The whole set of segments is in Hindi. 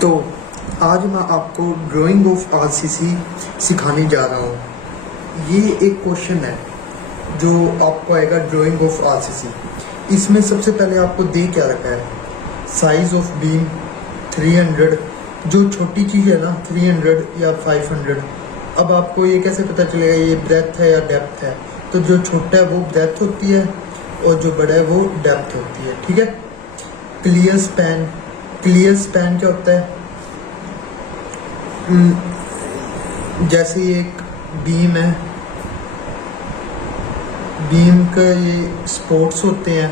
तो आज मैं आपको ड्राइंग ऑफ आरसीसी सिखाने जा रहा हूँ। ये एक क्वेश्चन है जो आपको आएगा ड्राइंग ऑफ आरसीसी। इसमें सबसे पहले आपको दे क्या रखा है, साइज ऑफ बीम 300, जो छोटी चीज़ है ना 300 या 500। अब आपको ये कैसे पता चलेगा ये ब्रेथ है या डेप्थ है? तो जो छोटा है वो ब्रेथ होती है और जो बड़ा है वो डेप्थ होती है। ठीक है। क्लियर स्पैन, क्लियर स्पैन क्या होता है? जैसे एक बीम है, बीम का ये स्पोर्ट्स होते हैं,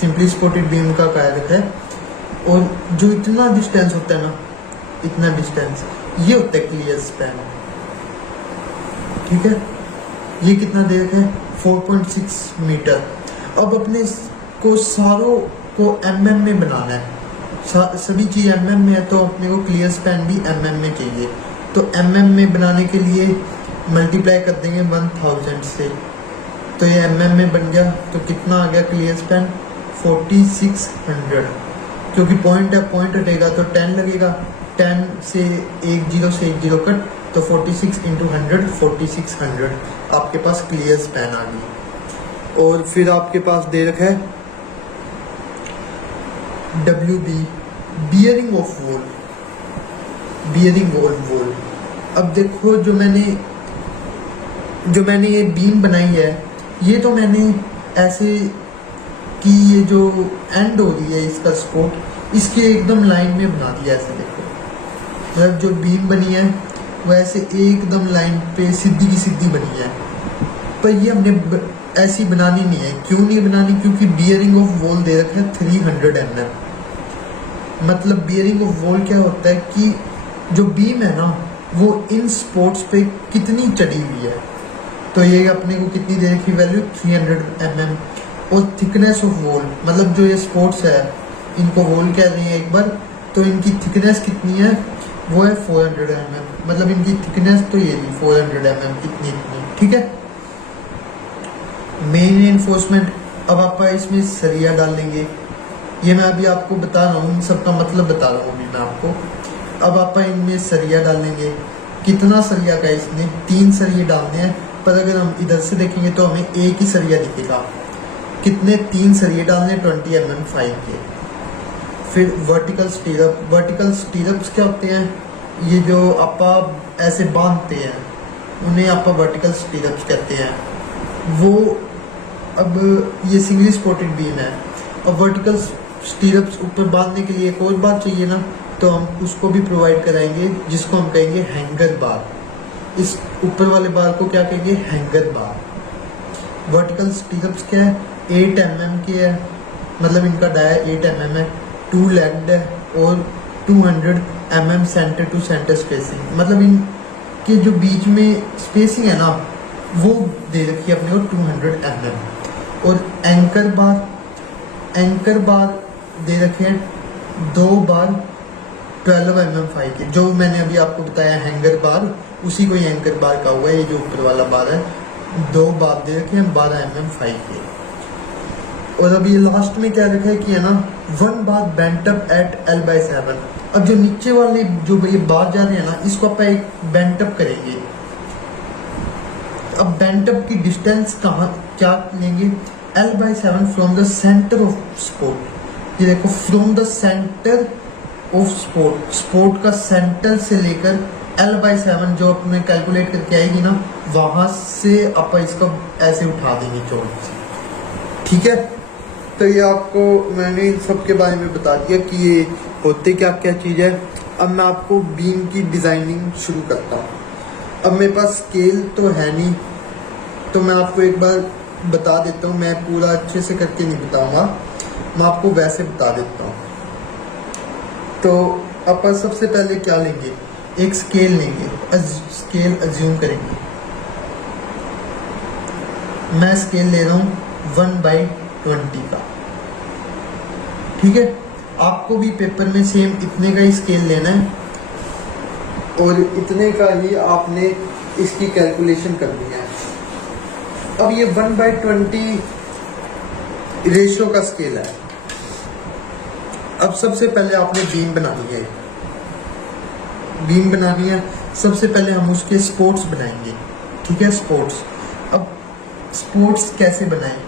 सिंपली स्पोर्टेड बीम का कारक है, और जो इतना डिस्टेंस होता है ना, इतना डिस्टेंस, ये होता है क्लियर स्पैन। ठीक है। ये कितना दे रखा है? 4.6 मीटर। अब अपने को सारों को mm में बनाना है, सभी चीज़ mm में है, तो अपने को क्लियर स्पैन भी mm में चाहिए। तो mm में बनाने के लिए मल्टीप्लाई कर देंगे 1000 से, तो ये mm में बन गया। तो कितना आ गया क्लियर स्पैन? 4600। क्योंकि पॉइंट है, पॉइंट हटेगा तो 10 लगेगा, 10 से एक जीरो कट, तो 46 × 100 4600 आपके पास क्लियर स्पैन आ गई। और फिर आपके पास दे रखा है WB, bearing of wall, bearing wall. अब देखो जो मैंने ये बीम बनाई है, ये तो मैंने ऐसे कि ये जो एंड हो रही है इसका स्पोर्ट, इसके एकदम लाइन में बना दिया। ऐसे देखो, मतलब जो बीम बनी है वैसे एकदम लाइन पे सीधी की सीधी बनी है। पर ये हमने ऐसी बनानी नहीं है। क्यों नहीं बनानी? क्योंकि बियरिंग ऑफ वॉल दे रखा है 300 mm। मतलब बियरिंग ऑफ वॉल क्या होता है कि जो बीम है ना वो इन स्पोर्ट्स पे कितनी चढ़ी हुई है। तो ये अपने को कितनी दे रखी वैल्यू? 300 mm। और थिकनेस ऑफ वॉल, मतलब जो ये स्पोर्ट्स है इनको वॉल कह रहे हैं एक बार, तो इनकी थिकनेस कितनी है? वो है 400 mm। मतलब इनकी थिकनेस तो ये नहीं 400 mm, इतनी। ठीक है। मेन एनफोर्समेंट, अब आप इसमें सरिया डाल देंगे। ये मैं अभी आपको बता रहा हूँ, इन सबका मतलब बता रहा हूँ अभी मैं आपको। अब आप इनमें सरिया डालेंगे। कितना सरिया का? इसने 3 सरिये डालने हैं, पर अगर हम इधर से देखेंगे तो हमें एक ही सरिया दिखेगा। कितने? 3 सरिये डालने 20 mm 5 के। फिर वर्टिकल स्टीरअप, वर्टिकल स्टीरअप्स क्या होते हैं? ये जो आप ऐसे बांधते हैं उन्हें आप वर्टिकल स्टीरअप्स कहते हैं। वो अब ये सिंगली सपोर्टेड बीम है। अब वर्टिकल स्टीरअप्स ऊपर बांधने के लिए एक और बात चाहिए ना, तो हम उसको भी प्रोवाइड कराएंगे, जिसको हम कहेंगे हैंगर बार। इस ऊपर वाले बार को क्या कहेंगे? हैंगर बार। वर्टिकल स्टीरअप्स क्या है? 8 mm के है, मतलब इनका डाया 8 mm है, 2 लेग्ड है, और 200 mm centre to centre spacing. मतलब इनके जो बीच में स्पेसिंग है ना वो दे रखी है अपने को 200 mm। और एंकर बार, एंकर बार दे रखे हैं 2 बार 12 mm 5 के। जो मैंने अभी आपको बताया हैंगर बार, उसी को ही एंकर बार का हुआ है। ये जो ऊपर वाला बार है 2 बार दे रखे हैं 12 mm 5 के। और अब ये लास्ट में क्या रखा है कि है ना 1 बार बेंट अप एट L/7। अब जो नीचे वाले जो ये बार जा रहे हैं ना, इसको आप एक बेंट अप करेंगे। अब बेंट अप की डिस्टेंस कहाँ क्या लेंगे? L/7 from the centre of sport. ये देखो, from the centre of sport, sport का सेंटर से लेकर L/7 जो अपने कैलकुलेट करके आएगी ना, वहां से आप इसका ऐसे उठा देंगे चौक से। ठीक है। तो ये आपको मैंने इन सब के बारे में बता दिया कि ये होते क्या क्या चीज़ है। अब मैं आपको बीम की डिज़ाइनिंग शुरू करता हूँ। अब मेरे पास स्केल तो है नहीं, तो मैं आपको एक बार बता देता हूँ। मैं पूरा अच्छे से करके नहीं बताऊँगा, मैं आपको वैसे बता देता हूँ। तो अपन सबसे पहले क्या लेंगे? एक स्केल लेंगे, स्केल अज्यूम करेंगे। मैं स्केल ले रहा हूँ 1/20 का। ठीक है। आपको भी पेपर में सेम इतने का ही स्केल लेना है, और इतने का ही आपने इसकी कैलकुलेशन करनी है। अब ये 1/20 रेशियो का स्केल है। अब सबसे पहले आपने बीम बनानी है। बीम बनानी है, सबसे पहले हम उसके स्पोर्ट्स बनाएंगे। ठीक है, स्पोर्ट्स। अब स्पोर्ट्स कैसे बनाएं?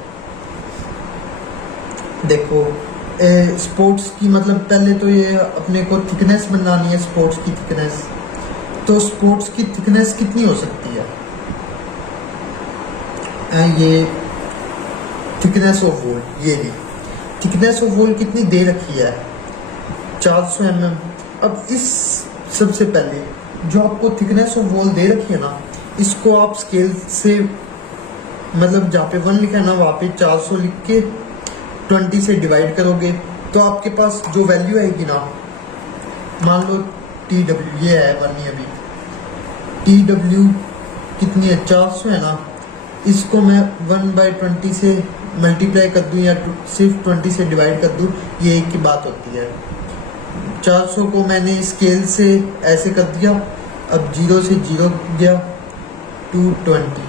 देखो, स्पोर्ट्स की मतलब पहले तो ये अपने को थिकनेस बनानी है, स्पोर्ट्स की थिकनेस। तो स्पोर्ट्स की थिकनेस कितनी हो सकती है? ये थिकनेस ऑफ वॉल, ये भी थिकनेस ऑफ वॉल कितनी दे रखी है? 400 mm। अब इस सबसे पहले जो आपको थिकनेस ऑफ वॉल दे रखी है ना, इसको आप स्केल से मतलब जहाँ पे 1 लिखा है ना, वहाँ पे 400 लिख के 20 से डिवाइड करोगे तो आपके पास जो वैल्यू आएगी ना, मान लो TW ये है 1 ही अभी, TW कितनी है? 400 है ना। इसको मैं 1/20 से मल्टीप्लाई कर दूं या सिर्फ 20 से डिवाइड कर दूं, ये एक ही बात होती है। 400 को मैंने स्केल से ऐसे कर दिया, अब 0 से 0 गया टू 20,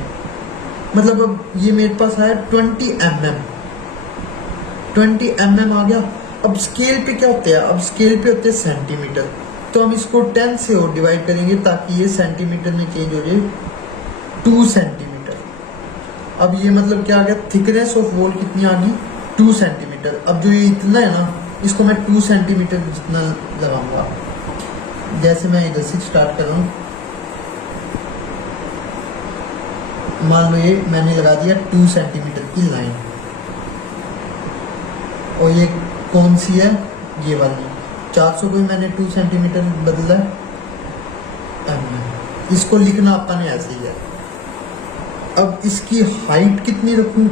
मतलब अब ये मेरे पास आया 20 mm। 20 mm आ गया। अब स्केल पे क्या होते हैं? अब स्केल पे होते हैं सेंटीमीटर, तो हम इसको 10 से और डिवाइड करेंगे ताकि ये सेंटीमीटर में चेंज हो जाए, 2 सेंटीमीटर। अब ये मतलब क्या आ गया? थिकनेस ऑफ वॉल कितनी आ गई? 2 सेंटीमीटर। अब जो ये इतना है ना, इसको मैं 2 सेंटीमीटर जितना लगाऊंगा। जैसे मैं इधर से स्टार्ट कर रहा हूँ, मान लो ये मैंने लगा दिया 2 सेंटीमीटर की लाइन, और ये कौन सी है? ये वाली 400 को ही मैंने 2 सेंटीमीटर बदला है। इसको लिखना अपने ऐसे ही है। अब इसकी हाइट कितनी रखूं?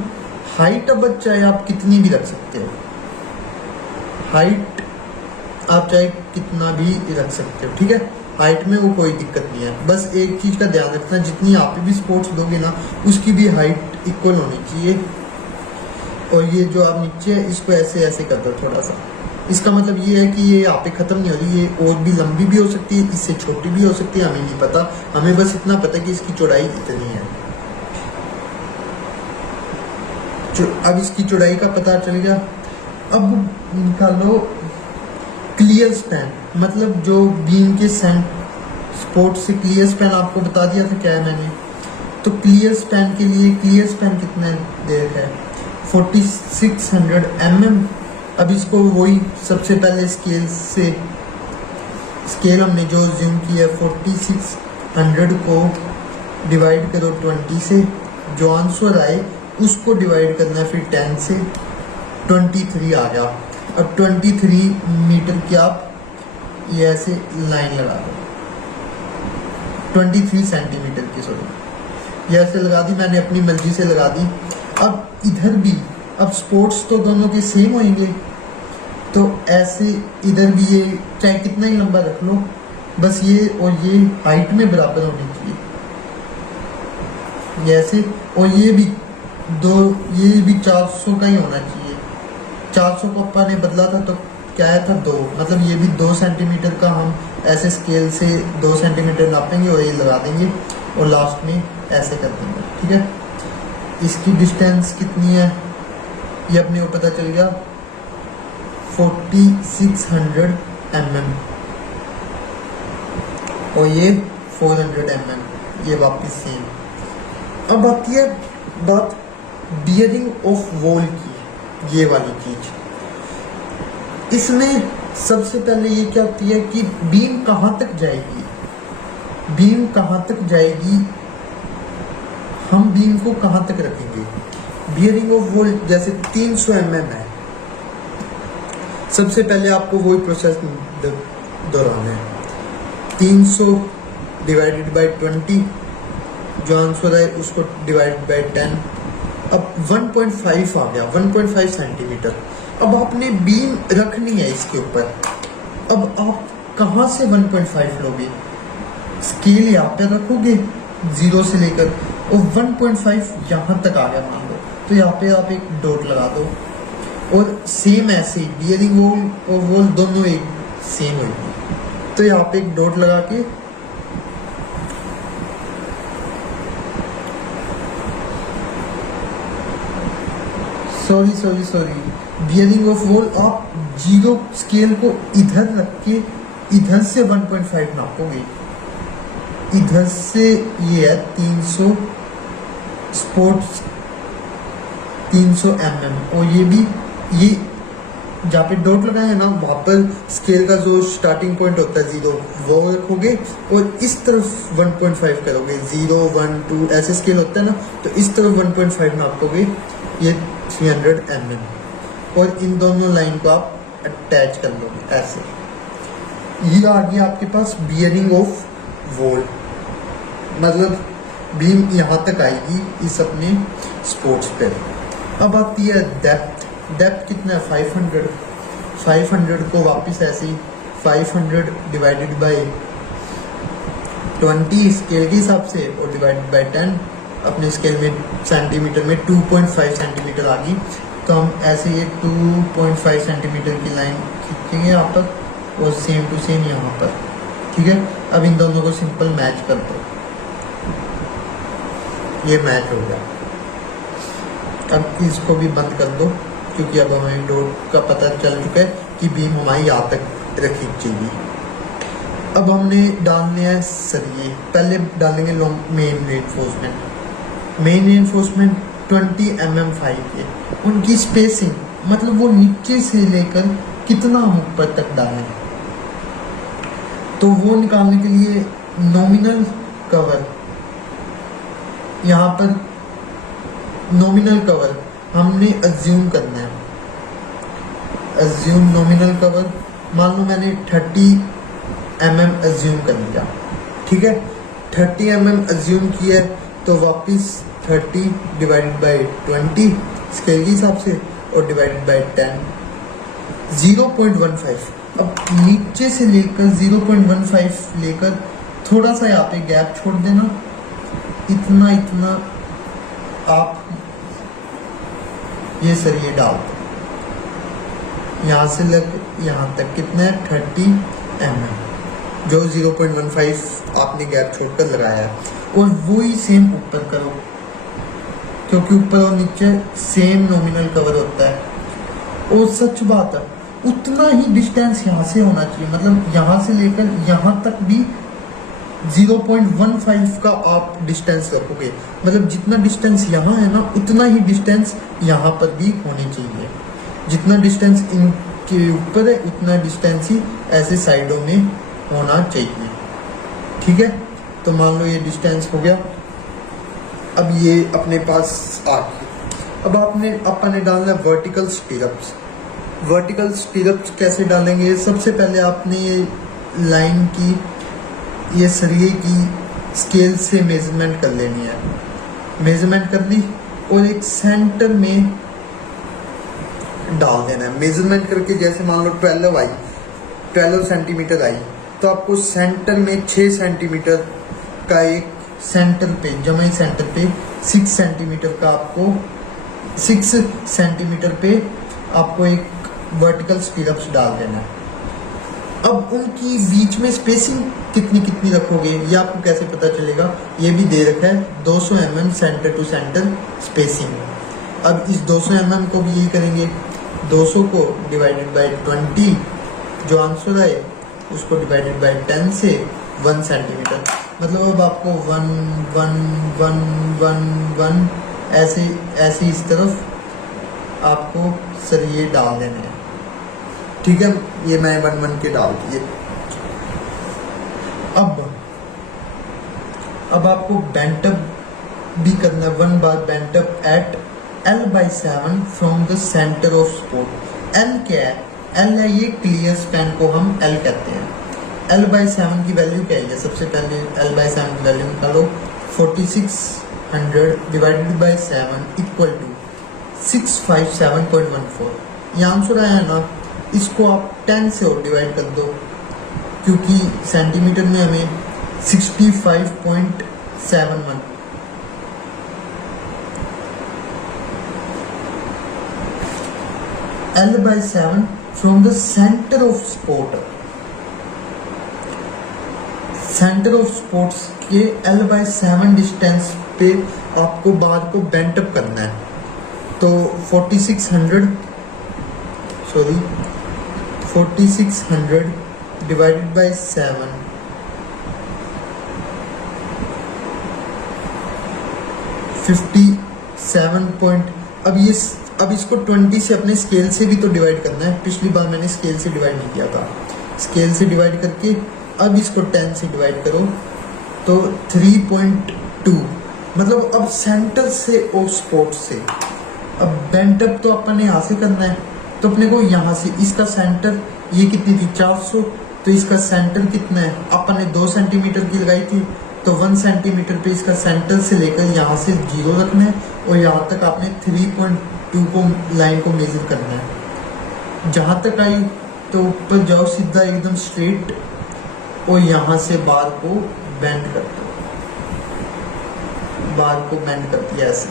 हाइट अब चाहे आप कितनी भी रख सकते हो, हाइट आप चाहे कितना भी रख सकते हो। ठीक है, हाइट में वो कोई दिक्कत नहीं है। बस एक चीज का ध्यान रखना, जितनी आप भी स्पोर्ट्स दोगे ना, उसकी भी हाइट इक्वल होनी चाहिए। और ये जो आप नीचे है, इसको ऐसे ऐसे कर दो थोड़ा सा। इसका मतलब ये है कि ये यहाँ पे खत्म नहीं हो रही, ये और भी लंबी भी हो सकती है, इससे छोटी भी हो सकती है, हमें नहीं पता। हमें बस इतना पता है कि इसकी चौड़ाई इतनी है। अब इसकी चौड़ाई का पता चल गया। अब निकालो क्लियर स्पैन, मतलब जो बीम के स्पोर्ट से क्लियर स्पैन आपको बता दिया था क्या है मैंने। तो क्लियर स्पैन के लिए क्लियर स्पैन कितना दे रखा है? 4600 mm। अब इसको वही सबसे पहले स्केल हमने जो ज्यूम किया है 4600 को डिवाइड करो 20 से, जो आंसर आए उसको डिवाइड करना है फिर 10 से, 23 आ गया। अब 23 मीटर की आप ये ऐसे लाइन लगा दो, 23 सेंटीमीटर की, सॉरी ये ऐसे लगा दी मैंने, अपनी मर्जी से लगा दी। अब इधर भी, अब स्पोर्ट्स तो दोनों के सेम होंगे, तो ऐसे इधर भी ये चाहे कितना ही लंबा रख लो, बस ये और ये हाइट में बराबर होनी चाहिए, ये ऐसे। और ये भी 400 का ही होना चाहिए। 400 को अपन ने बदला था तो क्या आया था? 2, मतलब ये भी 2 सेंटीमीटर का हम ऐसे स्केल से 2 सेंटीमीटर नापेंगे और ये लगा देंगे और लास्ट में ऐसे कर देंगे। ठीक है, इसकी डिस्टेंस कितनी है ये अपने को पता चल गया, 4600 mm, और ये 400 mm, ये वापस सेम। अब आती है बात बियरिंग ऑफ वॉल की, ये वाली चीज। इसमें सबसे पहले ये क्या होती है कि बीम कहाँ तक जाएगी, बीम कहाँ तक जाएगी, हम बीम को कहाँ तक रखेंगे। बियरिंग ऑफ वॉल जैसे 300 mm है, सबसे पहले आपको वही प्रोसेस दोहराना है। 300 डिवाइडेड बाई 20, जो आंसर है उसको डिवाइड बाई 10। अब 1.5 आ गया, 1.5 सेंटीमीटर। अब आपने बीम रखनी है इसके ऊपर। अब आप कहाँ से 1.5 लोगे? स्केल यहाँ पे रखोगे 0 से लेकर, और 1.5 यहाँ तक आ गया मान लो, तो यहाँ पे आप एक डॉट लगा दो। और सेम ऐसे बियरिंग वॉल और वॉल दोनों एक सेम होगी, तो यहाँ पे एक डॉट लगा के सॉरी बियरिंग ऑफ वॉल आप 0 स्केल को इधर रख के इधर से 1.5 नापोगे, इधर से ये है 300 स्पोर्ट्स 300 mm, और ये भी ये जहाँ पे डॉट लगाए ना वहाँ पर स्केल का जो स्टार्टिंग पॉइंट होता है 0 वो रखोगे, और इस तरफ 1.5 करोगे, 0 1 2 ऐसे स्केल होता है ना, तो इस तरफ 1.5 नापोगे, ये 300 mm, और इन दोनों लाइन को आप अटैच कर लोगे ऐसे। ये आ गया आपके पास बियरिंग ऑफ वॉल, मतलब बीम यहाँ तक आएगी इस अपने स्पोर्ट्स पे। अब आती है डेप्थ। डेप्थ कितना है 500 को वापस ऐसे ही 500 डिवाइडेड बाय 20 स्केल के हिसाब से, और डिवाइडेड बाय 10 अपने स्केल में सेंटीमीटर में 2.5 सेंटीमीटर आ गई, तो हम ऐसे ये 2.5 सेंटीमीटर की लाइन खींचेंगे यहाँ पर, और सेम टू सेम यहाँ पर, ठीक है। अब इन दोनों को सिंपल मैच कर दो, ये मैच हो गया। अब इसको भी बंद कर दो, क्योंकि अब हमें डॉट का पता चल चुका है कि बीम हमारी यहाँ तक रखी चाहिए। अब हमने डालने हैं सरिये, पहले डालेंगे main reinforcement. Main reinforcement 20 mm 5 के, उनकी स्पेसिंग मतलब वो नीचे से लेकर कितना हम ऊपर तक डालें, तो वो निकालने के लिए नॉमिनल कवर, यहाँ पर नॉमिनल कवर हमने अज्यूम करना है। अज्यूम नॉमिनल कवर, मान लो मैंने 30 mm अज्यूम कर लिया, ठीक है। 30 mm अज्यूम किया तो वापस 30 डिवाइडेड बाय 20 स्केल के हिसाब से, और डिवाइडेड बाय 10 0.15। अब नीचे से लेकर 0.15 लेकर थोड़ा सा यहाँ पे गैप छोड़ देना, इतना इतना आप ये सरिये डाल दो, यहाँ से लग यहाँ तक कितना है 30 mm, जो 0.15 आपने गैप छोड़कर लगाया है, और वो ही सेम ऊपर करो, क्योंकि ऊपर और नीचे सेम नॉमिनल कवर होता है। और सच बात है, उतना ही डिस्टेंस यहाँ से होना चाहिए, मतलब यहाँ से लेकर यहाँ तक भी 0.15 का आप डिस्टेंस रखोगे, मतलब जितना डिस्टेंस यहाँ है ना उतना ही डिस्टेंस यहाँ पर भी होनी चाहिए। जितना डिस्टेंस इनके ऊपर है उतना डिस्टेंस ही ऐसे साइडों में होना चाहिए, ठीक है। तो मान लो ये डिस्टेंस हो गया, अब ये अपने पास आ गया। अब आपने डालना है वर्टिकल स्टीरअप्स। वर्टिकल स्टीरअप्स कैसे डालेंगे? सबसे पहले आपने ये लाइन की, ये सरिये की स्केल से मेजरमेंट कर लेनी है। मेजरमेंट कर ली और एक सेंटर में डाल देना है। मेजरमेंट करके जैसे मान लो 12 सेंटीमीटर आई, तो आपको सेंटर में 6 सेंटीमीटर का एक सेंटर पे, जमाई सेंटर पे 6 सेंटीमीटर का आपको 6 सेंटीमीटर पे आपको एक वर्टिकल स्टीरअप्स डाल देना है। अब उनकी बीच में स्पेसिंग कितनी कितनी रखोगे ये आपको कैसे पता चलेगा? ये भी दे रखा है 200 mm centre to centre spacing. अब इस 200 mm को भी यही करेंगे, 200 को डिवाइडेड बाय 20, जो आंसर आए उसको डिवाइडेड बाय 10 से 1 सेंटीमीटर। मतलब अब आपको 1 1 1 1 1 ऐसे इस तरफ आपको सरिये डाल देने हैं, ठीक है। ये मैं 1 1 के डाल दिए। अब आपको बेंटअप भी करना है। 1 बार bent up at L/7 from the centre of support. L क्या है? L है ये क्लियर स्पैन को हम L कहते हैं। L/7 की वैल्यू क्या है? सबसे पहले L/7 की वैल्यू निकालो। 4600 डिवाइडेड बाय 7 इक्वल टू 657.14। ये आंसर आया ना, इसको आप 10 से और डिवाइड कर दो, क्योंकि सेंटीमीटर में हमें 65.71 L/7 from the centre of support. Centre of supports के L/7 डिस्टेंस पे आपको बार को बेंटअप करना है। तो 4600 डिवाइडेड बाय 7 57 पॉइंट। अब इसको 20 से अपने स्केल से भी तो डिवाइड करना है। पिछली बार मैंने स्केल से डिवाइड नहीं किया था। स्केल से डिवाइड करके अब इसको 10 से डिवाइड करो तो 3.2। मतलब अब सेंटर से और स्पॉट से। अब बेंट अप तो अपन ने यहाँ से करना है, तो अपने को यहाँ से इसका सेंटर ये कितनी थी 400, तो इसका सेंटर कितना है अपन ने 2 सेंटीमीटर की लगाई थी, तो 1 सेंटीमीटर पे इसका सेंटर से लेकर यहाँ से 0 रखना है और यहाँ तक आपने 3.2 को लाइन को मेजर करना है। जहाँ तक आई तो ऊपर जाओ सीधा एकदम स्ट्रेट और यहाँ से बार को बेंड कर दो। बार को बेंड कर दिया ऐसे,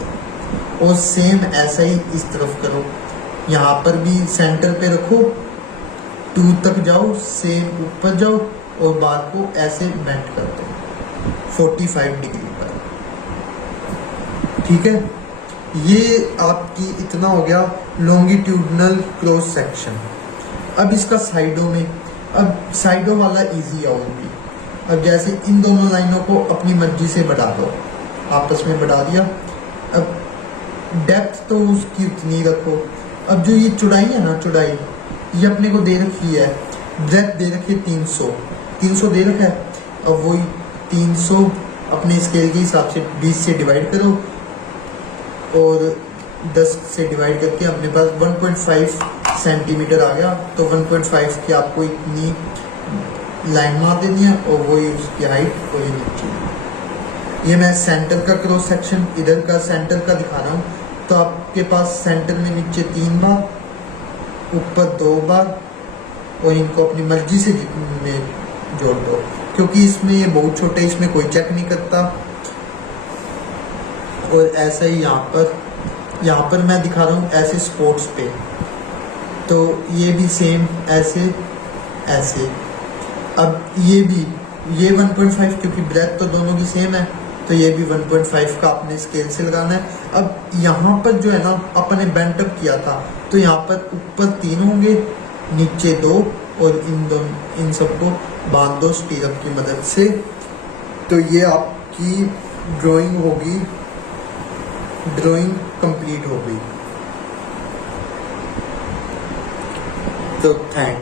और सेम ऐसा ही इस तरफ करो। यहाँ पर भी सेंटर पे रखो, 2 तक जाओ, सेम ऊपर जाओ और बार को ऐसे बेंड कर दो 45 डिग्री पर। ठीक है, ये आपकी इतना हो गया लॉन्गिट्यूडनल क्रॉस सेक्शन। अब इसका साइडों में, अब साइडों वाला इजी है और भी। अब जैसे इन दोनों लाइनों को अपनी मर्जी से बढ़ा दो, आपस में बढ़ा दिया। अब डेप्थ तो उसकी उतनी रखो। अब जो ये चौड़ाई है ना, चौड़ाई ये अपने को दे रखी है, ब्रेथ दे रखी है 300 दे रखा है। अब वही 300 अपने स्केल के हिसाब से 20 से डिवाइड करो और 10 से डिवाइड करके अपने पास 1.5 सेंटीमीटर आ गया। तो 1.5 की आपको इतनी लाइन मार देनी है और वही उसकी हाइट और ये नीचे। ये मैं सेंटर का क्रॉस सेक्शन, इधर का सेंटर का दिखा रहा हूँ। तो आपके पास सेंटर में नीचे 3 बार, ऊपर 2 बार, और इनको अपनी मर्जी से में जोड़ दो, क्योंकि इसमें ये बहुत छोटे, इसमें कोई चेक नहीं करता। और ऐसा ही यहाँ पर मैं दिखा रहा हूँ ऐसे स्पॉट्स पे, तो ये भी सेम ऐसे ऐसे। अब ये भी, ये 1.5 क्योंकि ब्रेथ तो दोनों की सेम है, तो ये भी 1.5 का अपने स्केल से लगाना है। अब यहाँ पर जो है ना अपन ने बेंट अप किया था, तो यहाँ पर ऊपर 3 होंगे, नीचे 2, और इन सबको बांध दो स्टीरअप की मदद से। तो ये आपकी ड्राइंग होगी, ड्राइंग कंप्लीट हो गई। तो थैंक